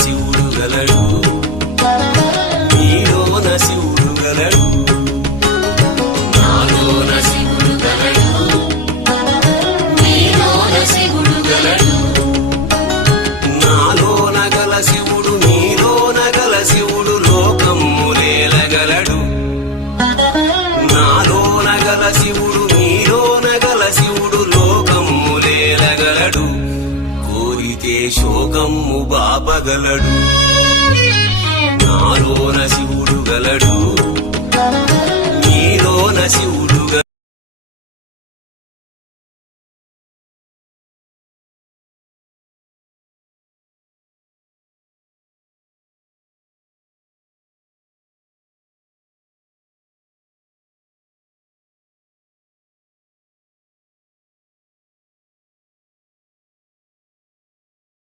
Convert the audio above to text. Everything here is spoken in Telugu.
శివుడు గలడు, నీలోన శివుడు గలడు, నాలోన శివుడు గలడు, నీలోన శివుడు గలడు. నాలోన గల శివుడు నీలోన గల శివుడు లోకమ్ములేలగలడు. నాలోన గల శివుడు నీలోన గల శివుడు లోకమ్ములేలగలడు. కోరితే శోకమ్ము బాపగలడు. నాలోన శివుడు గలడు, నీలోన శివుడు